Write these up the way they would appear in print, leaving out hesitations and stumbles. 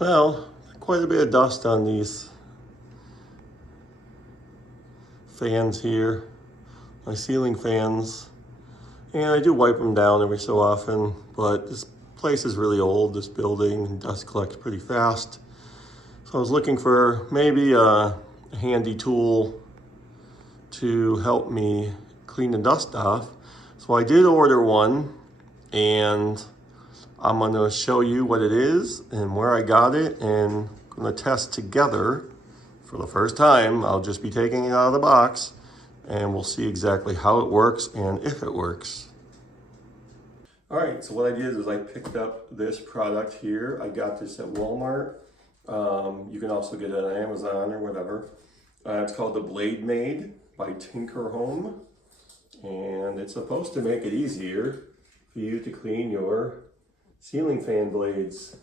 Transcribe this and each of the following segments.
Well, quite a bit of dust on these fans here, my ceiling fans. And I do wipe them down every so often, but this place is really old, this building, and dust collects pretty fast. So I was looking for maybe a handy tool to help me clean the dust off. So I did order one, and I'm gonna show you what it is and where I got it, and I'm gonna test together. For the first time, I'll just be taking it out of the box, and we'll see exactly how it works and if it works. All right, so what I did is I picked up this product here. I got this at Walmart. You can also get it on Amazon or whatever. It's called the Maid by Tinker Home. And it's supposed to make it easier for you to clean your ceiling fan blades.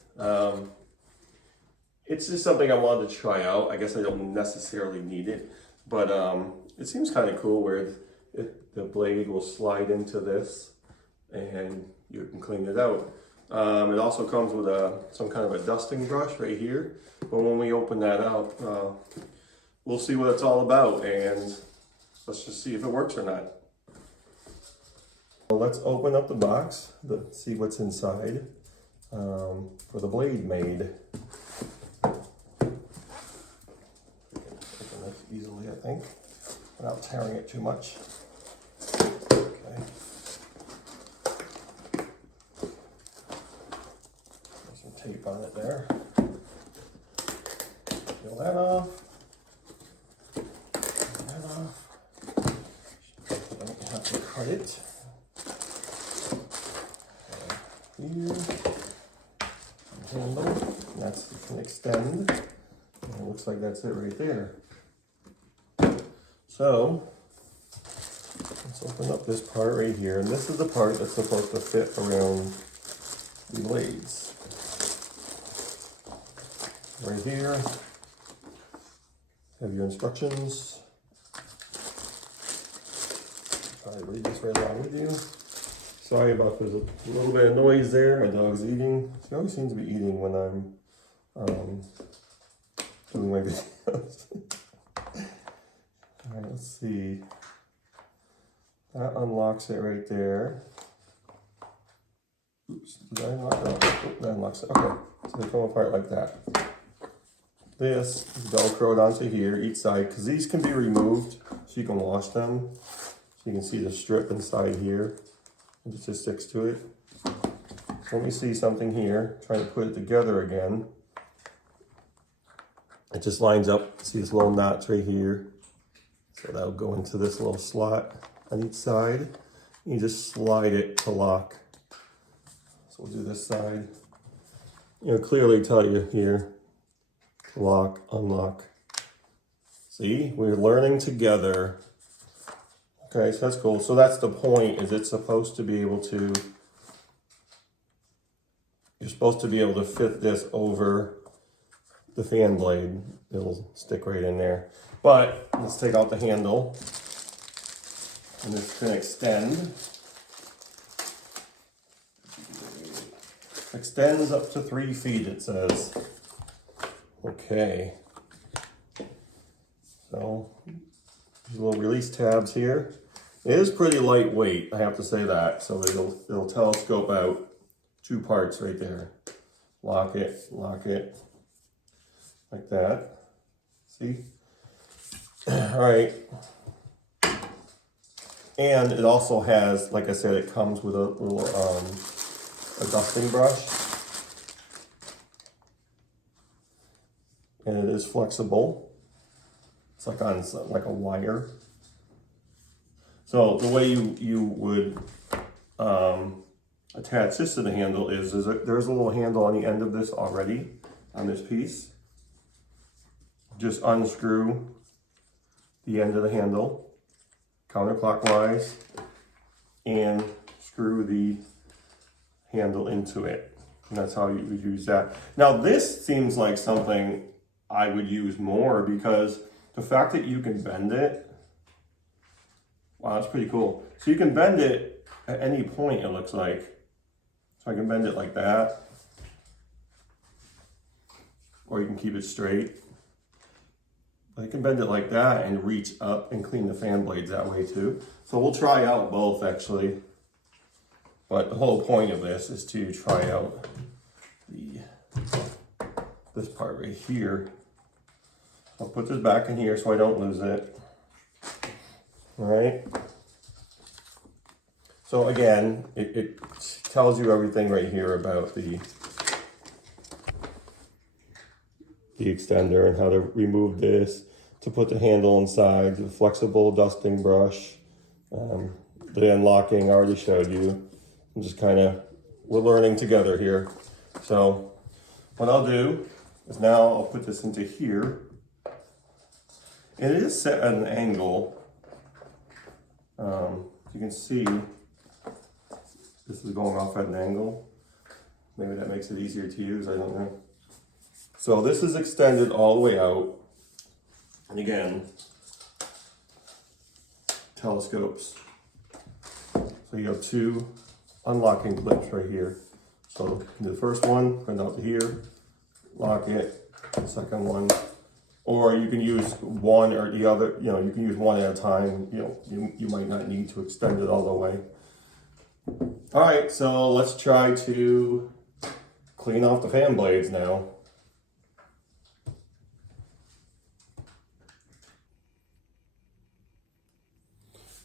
It's just something I wanted to try out. I guess I don't necessarily need it, but it seems kind of cool where the blade will slide into this and you can clean it out. It also comes with some kind of a dusting brush right here. But when we open that out, we'll see what it's all about, and let's just see if it works or not. Well, let's open up the box to see what's inside for the Maid. Open this easily, I think, without tearing it too much. Okay. There's some tape on it there. Peel that off. Peel that off. Don't have to cut it. Here, handle, and that's you can extend, and it looks like that's it right there. So let's open up this part right here, and this is the part that's supposed to fit around the blades. Right here, have your instructions. I'll read this right along with you. Sorry about there's a little bit of noise there. My dog's eating. She always seems to be eating when I'm doing my videos. All right, let's see. That unlocks it right there. Oops, did I unlock it? Oh, that unlocks it. Okay, so they come apart like that. This is Velcroed onto here, each side, because these can be removed so you can wash them. So you can see the strip inside here. It just sticks to it. Let me see something here. Trying to put it together again. It just lines up. See this little knots right here. So that'll go into this little slot on each side. You just slide it to lock. So we'll do this side. It'll clearly tell you here. Lock, unlock. See, we're learning together. Okay, so that's cool. So that's the point, is it's supposed to be able to, you're supposed to be able to fit this over the fan blade. It'll stick right in there. But let's take out the handle. And this can extend. Extends up to 3 feet, it says. Okay. So these little release tabs here. It is pretty lightweight, I have to say that. So it'll telescope out 2 parts right there. Lock it, like that. See? All right. And it also has, like I said, it comes with a little a dusting brush. And it is flexible. It's like on like a wire. So the way you would attach this to the handle is there's a little handle on the end of this already on this piece. Just unscrew the end of the handle counterclockwise and screw the handle into it. And that's how you would use that. Now this seems like something I would use more, because the fact that you can bend it, wow, that's pretty cool. So you can bend it at any point, it looks like. So I can bend it like that. or you can keep it straight. But you can bend it like that and reach up and clean the fan blades that way too. So we'll try out both actually. But the whole point of this is to try out this part right here. I'll put this back in here so I don't lose it. All right. So again, it tells you everything right here about the extender and how to remove this, to put the handle inside, the flexible dusting brush, the unlocking I already showed you. I'm just we're learning together here. So what I'll do is now I'll put this into here. And it is set at an angle. You can see this is going off at an angle. Maybe that makes it easier to use, I don't know. So this is extended all the way out. And again, telescopes. So you have two unlocking clips right here. So the first one, print out to here, lock it, the second one. Or you can use one or the other, you can use one at a time. You might not need to extend it all the way. All right, so let's try to clean off the fan blades now.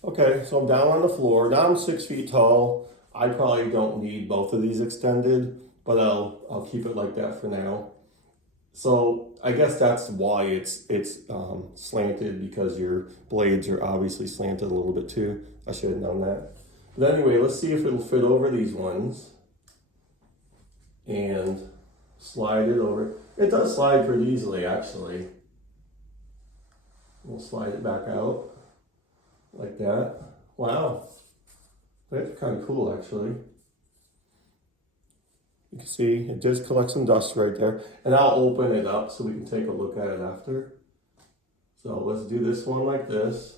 Okay, so I'm down on the floor. Now I'm 6 feet tall. I probably don't need both of these extended, but I'll keep it like that for now. So I guess that's why it's slanted, because your blades are obviously slanted a little bit too. I should have known that. But anyway, let's see if it'll fit over these ones. And slide it over. It does slide pretty easily, actually. We'll slide it back out like that. Wow, that's kind of cool, actually. You can see it does collect some dust right there. And I'll open it up so we can take a look at it after. So let's do this one like this.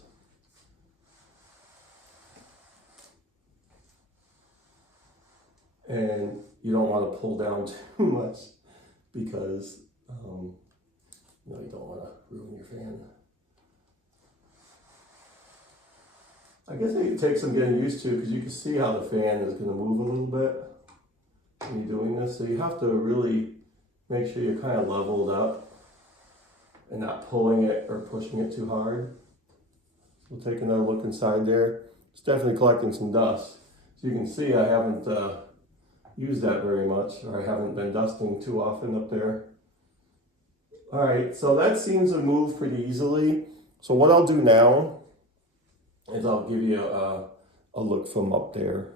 And you don't want to pull down too much because you don't want to ruin your fan. I guess it takes some getting used to, because you can see how the fan is going to move a little bit when you're doing this. So you have to really make sure you're kind of leveled up and not pulling it or pushing it too hard. We'll take another look inside there. It's definitely collecting some dust. So you can see I haven't used that very much, or I haven't been dusting too often up there. All right, so that seems to move pretty easily. So what I'll do now is I'll give you a look from up there.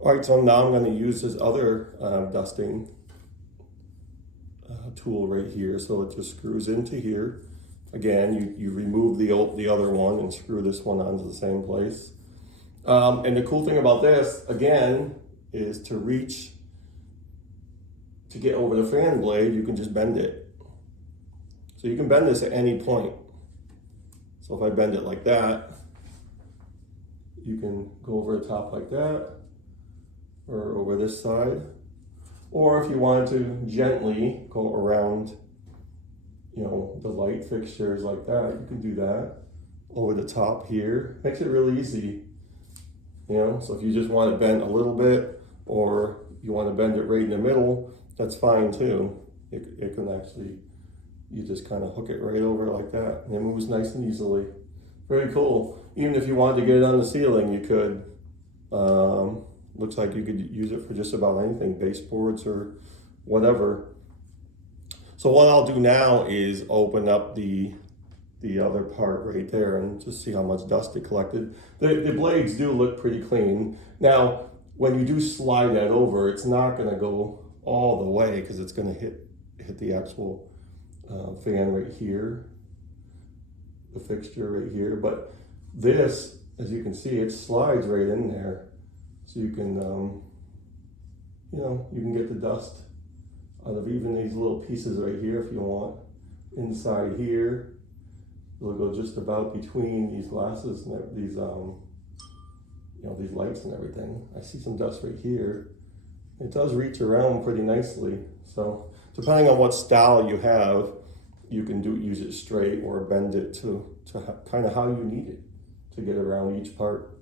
All right, so now I'm going to use this other dusting tool right here. So it just screws into here. Again, you remove the other one and screw this one onto the same place. And the cool thing about this, again, is to reach to get over the fan blade, you can just bend it. So you can bend this at any point. So if I bend it like that, you can go over the top like that, or over this side. Or if you wanted to gently go around, the light fixtures like that, you can do that over the top here. Makes it really easy, So if you just want to bend a little bit, or you want to bend it right in the middle, that's fine too. It can actually, you just kind of hook it right over like that, and it moves nice and easily. Very cool. Even if you wanted to get it on the ceiling, you could. Looks like you could use it for just about anything, baseboards or whatever. So what I'll do now is open up the other part right there and just see how much dust it collected. The blades do look pretty clean. Now, when you do slide that over, it's not gonna go all the way, because it's gonna hit the actual fan right here, the fixture right here. But this, as you can see, it slides right in there. So you can you know, you can get the dust out of even these little pieces right here if you want. Inside here, it'll go just about between these glasses and these, you know, these lights and everything. I see some dust right here. It does reach around pretty nicely. So depending on what style you have, you can use it straight or bend it to kind of how you need it to get around each part.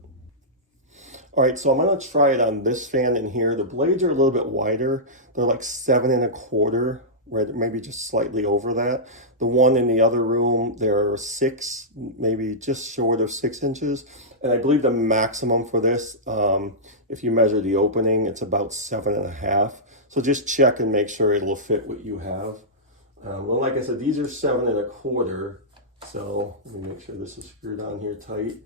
All right, so I'm gonna try it on this fan in here. The blades are a little bit wider. They're like 7 1/4, right? Maybe just slightly over that. The one in the other room, they're 6, maybe just short of 6 inches. And I believe the maximum for this, if you measure the opening, it's about 7 1/2. So just check and make sure it'll fit what you have. Well, like I said, these are 7 1/4. So let me make sure this is screwed on here tight.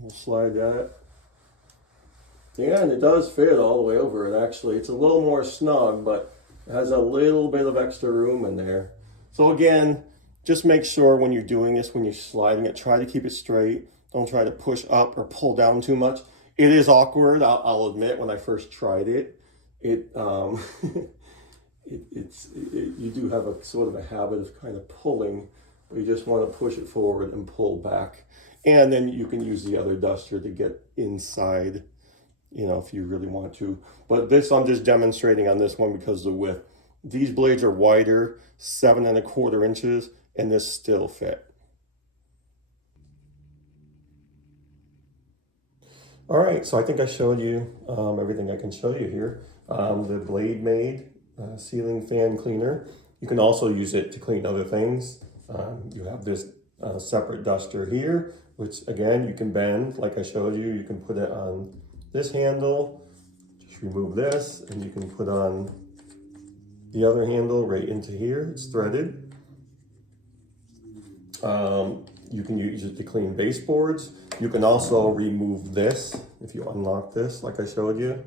We'll slide that. Yeah, and it does fit all the way over. And actually, it's a little more snug, but it has a little bit of extra room in there. So again, just make sure when you're doing this, when you're sliding it, try to keep it straight. Don't try to push up or pull down too much. It is awkward, I'll admit, when I first tried it. You do have a sort of a habit of kind of pulling, but you just want to push it forward and pull back. And then you can use the other duster to get inside, you know, if you really want to. But this, I'm just demonstrating on this one because of the width. These blades are wider, 7 1/4 inches, and this still fit. All right, so I think I showed you everything I can show you here. The Blade Maid ceiling fan cleaner. You can also use it to clean other things. You have this separate duster here, which again, you can bend, like I showed you. You can put it on this handle, just remove this, and you can put on the other handle right into here. It's threaded. You can use it to clean baseboards. You can also remove this if you unlock this, like I showed you,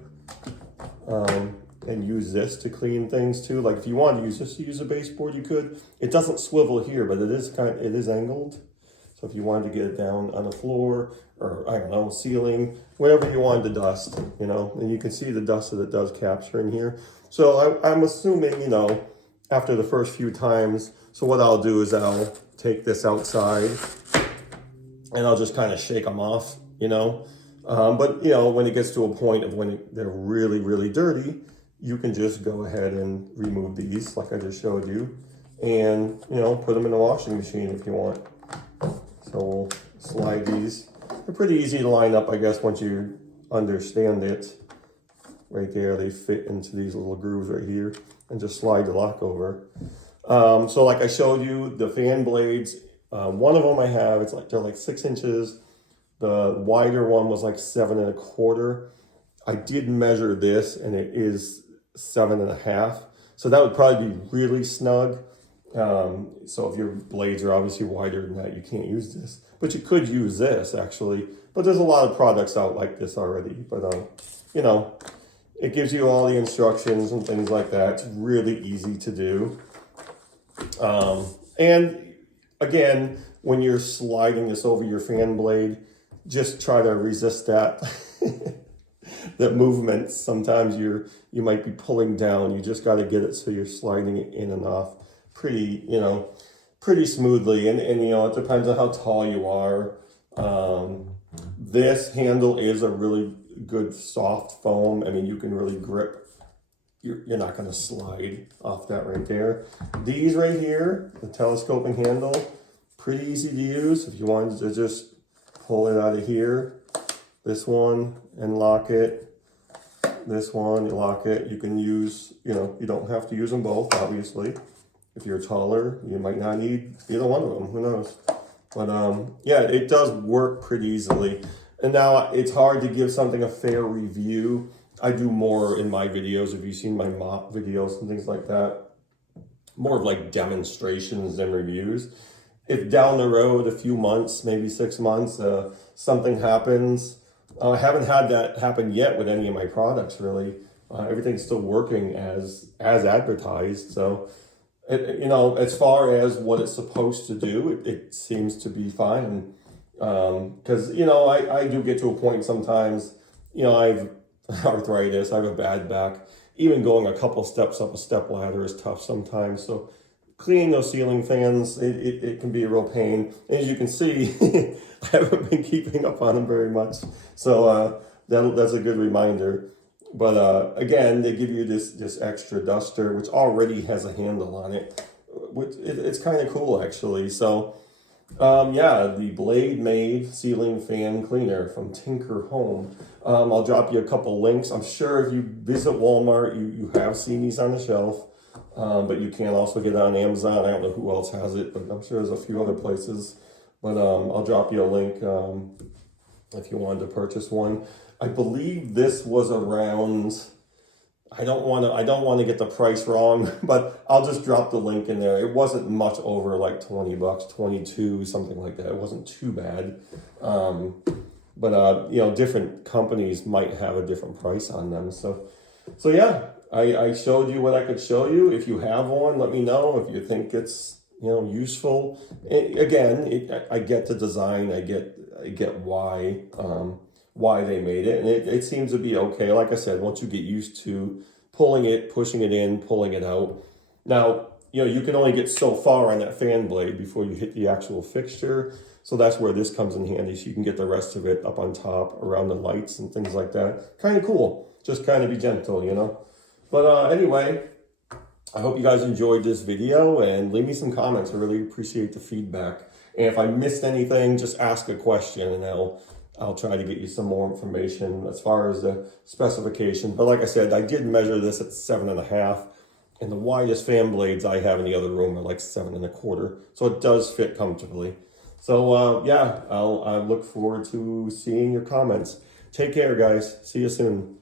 and use this to clean things too. Like if you want to use this to use a baseboard, you could. It doesn't swivel here, but it is angled. So if you wanted to get it down on the floor or I don't know, ceiling, wherever you wanted to dust, you know, and you can see the dust that it does capture in here. So I'm assuming, you know, after the first few times, so what I'll do is I'll take this outside and I'll just kind of shake them off, you know. But, you know, when it gets to a point of when they're really, really dirty, you can just go ahead and remove these like I just showed you and, you know, put them in the washing machine if you want. So we'll slide these. They're pretty easy to line up, I guess, once you understand it. Right there, they fit into these little grooves right here and just slide the lock over. So like I showed you, the fan blades, one of them I have, they're like 6 inches. The wider one was like 7 1/4. I did measure this and it is 7 1/2. So that would probably be really snug. So if your blades are obviously wider than that, you can't use this, but you could use this actually. But there's a lot of products out like this already, but you know, it gives you all the instructions and things like that. It's really easy to do. And again, when you're sliding this over your fan blade, just try to resist that, that movement. Sometimes you might be pulling down. You just got to get it so you're sliding it in and off pretty, you know, pretty smoothly. And you know, it depends on how tall you are. This handle is a really good soft foam. I mean, you can really grip. You're not going to slide off that right there. These right here, the telescoping handle, pretty easy to use. If you wanted to just pull it out of here, this one, and lock it. This one, you lock it. You can use, you know, you don't have to use them both, obviously. If you're taller, you might not need either one of them. Who knows? But yeah, it does work pretty easily. And now it's hard to give something a fair review. I do more in my videos. If you've seen my mop videos and things like that, more of like demonstrations than reviews. If down the road, a few months, maybe 6 months, something happens, I haven't had that happen yet with any of my products really. Everything's still working as advertised. So, you know, as far as what it's supposed to do, it seems to be fine. Because, you know, I do get to a point sometimes, you know, I've arthritis. I have a bad back. Even going a couple steps up a step ladder is tough sometimes. So cleaning those ceiling fans, it can be a real pain. As you can see, I haven't been keeping up on them very much. So that's a good reminder. But again, they give you this extra duster, which already has a handle on it. It's kind of cool, actually. So yeah, the Blade Maid ceiling fan cleaner from Tinker Home. I'll drop you a couple links. I'm sure if you visit Walmart, you have seen these on the shelf, but you can also get it on Amazon. I don't know who else has it, but I'm sure there's a few other places. But I'll drop you a link if you wanted to purchase one. I believe this was around. I don't want to get the price wrong, but I'll just drop the link in there. It wasn't much over like 20 bucks, 22, something like that. It wasn't too bad. But you know, different companies might have a different price on them. So yeah, I showed you what I could show you. If you have one, let me know if you think it's, you know, useful. I get the design. I get why they made it, and it seems to be okay. Like I said, once you get used to pulling it, pushing it in, pulling it out. Now, you know, you can only get so far on that fan blade before you hit the actual fixture. So that's where this comes in handy. So you can get the rest of it up on top around the lights and things like that. Kind of cool. Just kind of be gentle, you know. But anyway, I hope you guys enjoyed this video, and leave me some comments. I really appreciate the feedback. And if I missed anything, just ask a question and I'll try to get you some more information as far as the specification. But like I said, I did measure this at 7.5, and the widest fan blades I have in the other room are like 7.25. So it does fit comfortably. So yeah, I look forward to seeing your comments. Take care, guys. See you soon.